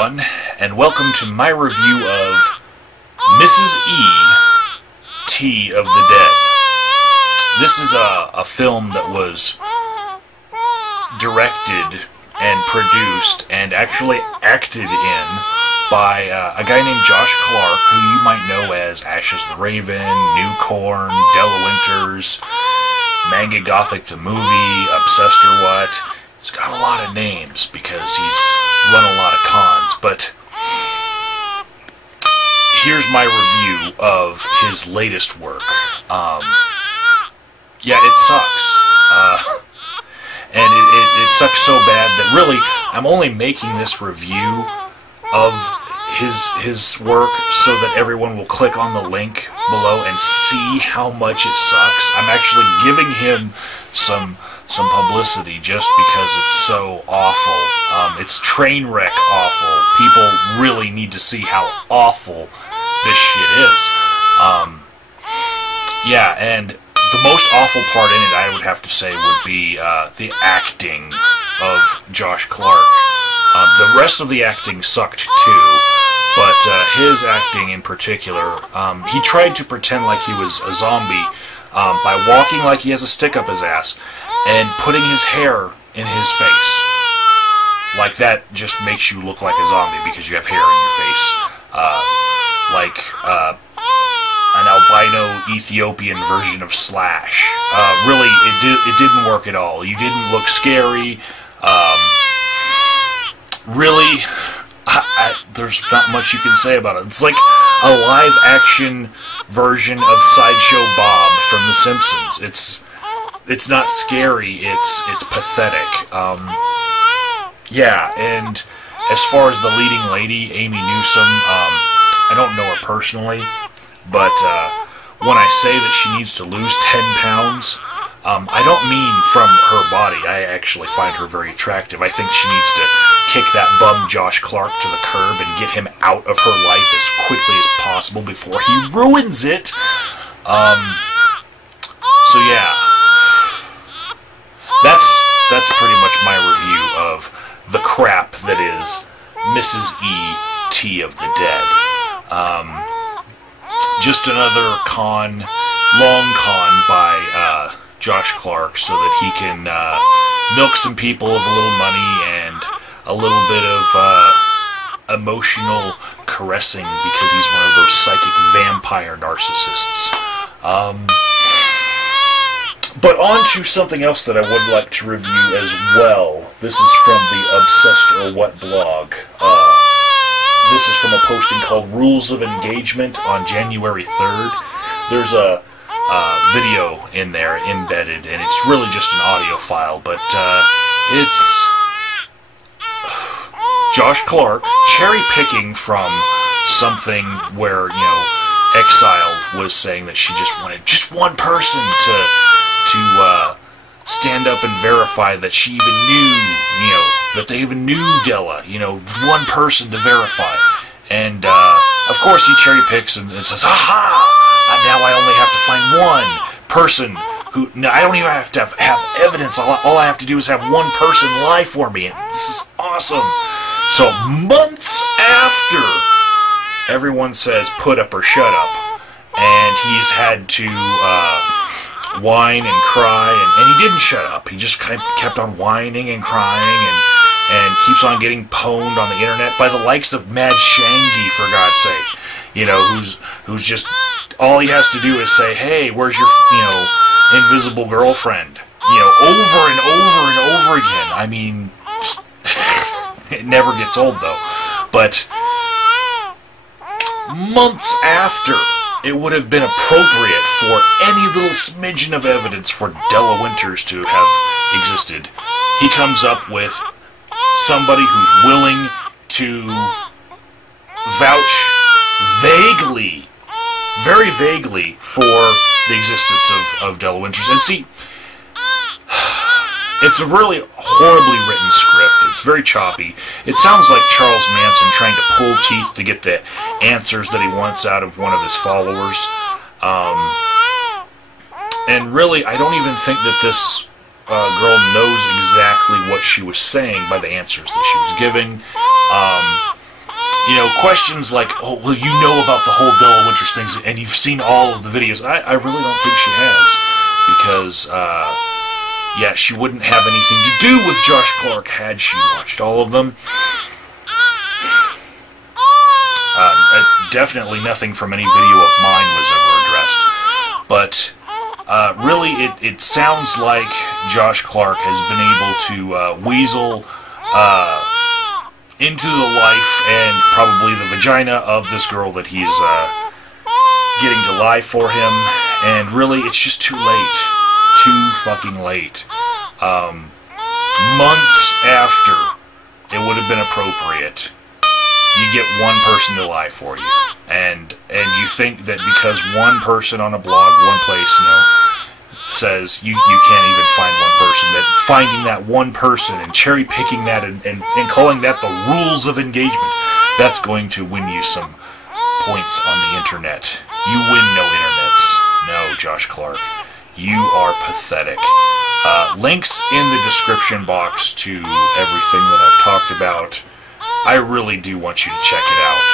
everyone, and welcome to my review of Mrs. E. T of the Dead. This is a film that was directed and produced and actually acted in by a guy named Josh Clark, who you might know as Ashes the Raven, New Corn, Della Winters, Manga Gothic the Movie, Obsessed or What. He's got a lot of names because he's run a lot of cons, but here's my review of his latest work. Yeah, it sucks. And it sucks so bad that really I'm only making this review of his work so that everyone will click on the link below and see how much it sucks. I'm actually giving him some publicity just because it's so awful. It's train wreck awful. People really need to see how awful this shit is. Yeah, and the most awful part in it, I would have to say, would be the acting of Josh Clark. The rest of the acting sucked too, but his acting in particular, he tried to pretend like he was a zombie by walking like he has a stick up his ass and putting his hair in his face. Like that just makes you look like a zombie because you have hair in your face. Like an albino Ethiopian version of Slash. Really, it didn't work at all. You didn't look scary. Really, there's not much you can say about it. It's like a live-action version of Sideshow Bob from The Simpsons. It's not scary. It's pathetic. Yeah, and as far as the leading lady, Amy Newsom, I don't know her personally, but when I say that she needs to lose 10 pounds, I don't mean from her body. I actually find her very attractive. I think she needs to kick that bum Josh Clark to the curb and get him out of her life as quickly as possible before he ruins it. So yeah, that's pretty much my review of the crap that is Mrs. E. T of the Dead. Just another long con by Josh Clark so that he can milk some people of a little money and a little bit of emotional caressing because he's one of those psychic vampire narcissists. But on to something else that I would like to review as well. This is from the Obsessed or What blog. This is from a posting called Rules of Engagement on January 3rd. There's a video in there embedded, and it's really just an audio file, but it's Josh Clark cherry-picking from something where, you know, Exiled was saying that she just wanted just one person to stand up and verify that she even knew, you know, that they even knew Della, you know, one person to verify. And, of course, he cherry picks and says, aha! Now I only have to find one person who, no, I don't even have to have evidence. All I have to do is have one person lie for me. And this is awesome. So, months after everyone says put up or shut up, and he's had to, whine and cry, and he didn't shut up. He just kept on whining and crying and keeps on getting pwned on the internet by the likes of Mad Shangy, for God's sake. You know, who's just, all he has to do is say, hey, where's your, you know, invisible girlfriend? You know, over and over and over again. I mean, it never gets old, though. But months after, it would have been appropriate for any little smidgen of evidence for Della Winters to have existed. He comes up with somebody who's willing to vouch vaguely, very vaguely, for the existence of Della Winters. And see, it's a really horribly written script. It's very choppy. It sounds like Charles Manson trying to pull teeth to get the answers that he wants out of one of his followers. And really, I don't even think that this girl knows exactly what she was saying by the answers that she was giving. you know, questions like, oh, well, you know about the whole Della Winters things, and you've seen all of the videos. I really don't think she has, because, yeah, she wouldn't have anything to do with Josh Clark had she watched all of them. Definitely nothing from any video of mine was ever addressed. But really, it sounds like Josh Clark has been able to weasel into the life and probably the vagina of this girl that he's getting to lie for him. And really, it's just too late. Too fucking late. Months after it would have been appropriate, you get one person to lie for you, and you think that because one person on a blog, one place, you know, says you can't even find one person, that finding that one person and cherry picking that and calling that the rules of engagement, that's going to win you some points on the internet. You win no internets. No, Josh Clark. You are pathetic. Links in the description box to everything that I've talked about. I really do want you to check it out.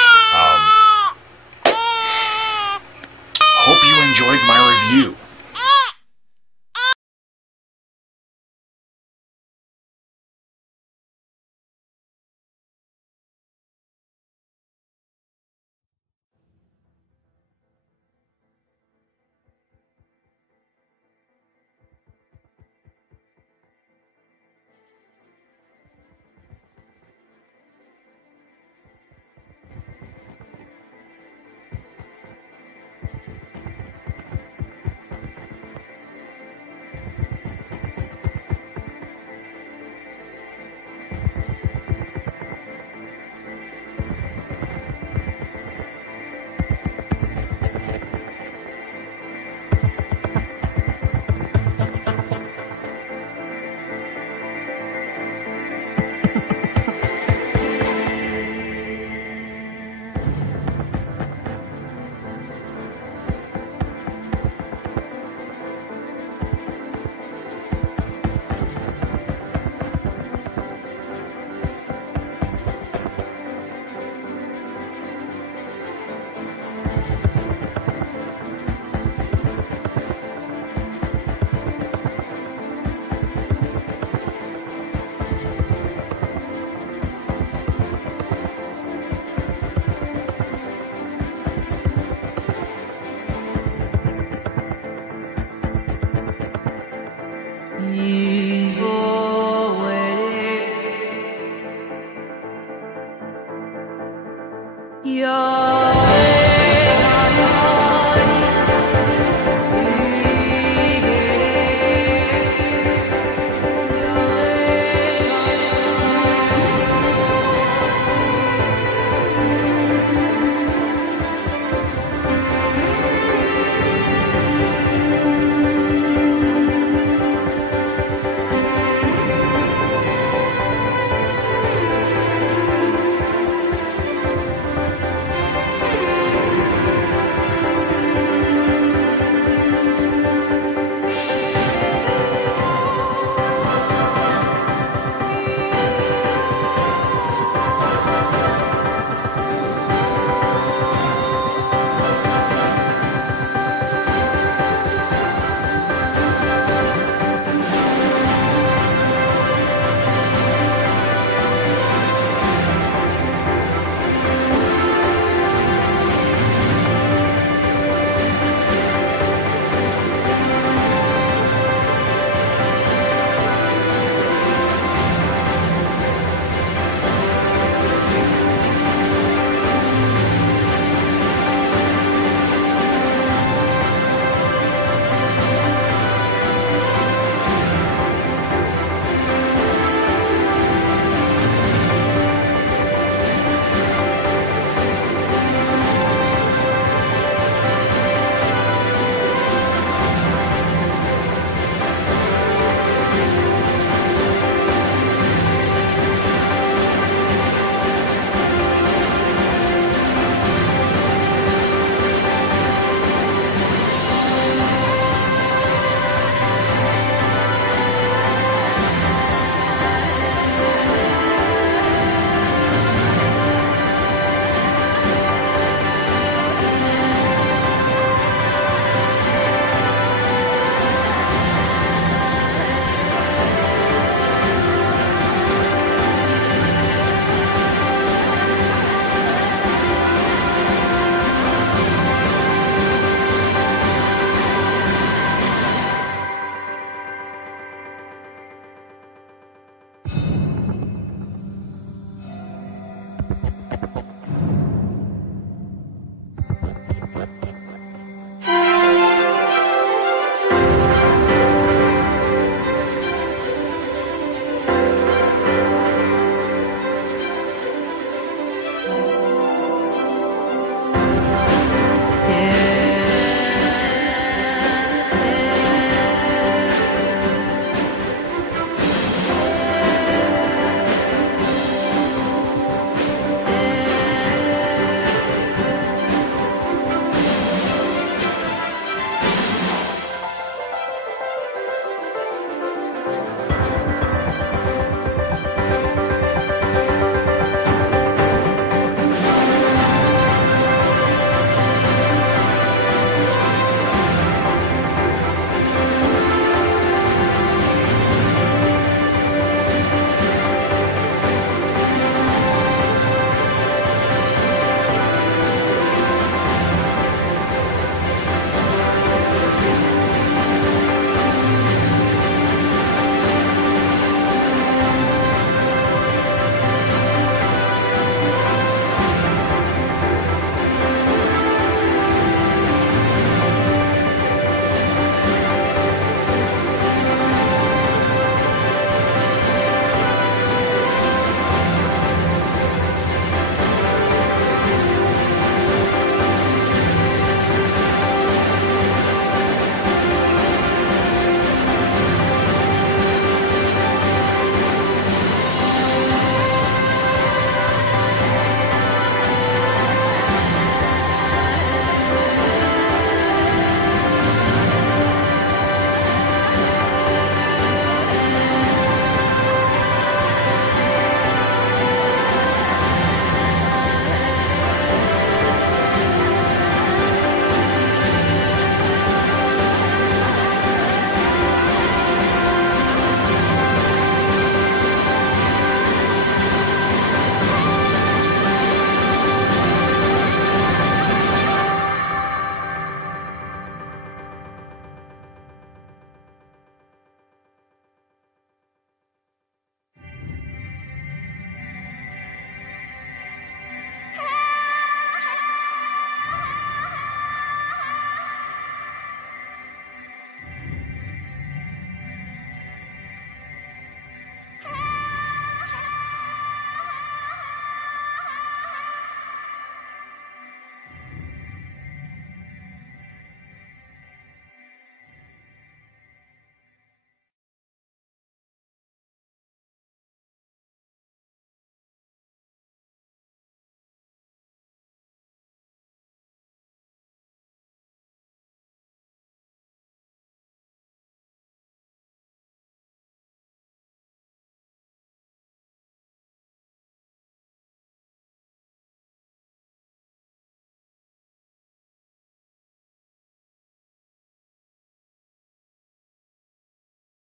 Hope you enjoyed my review.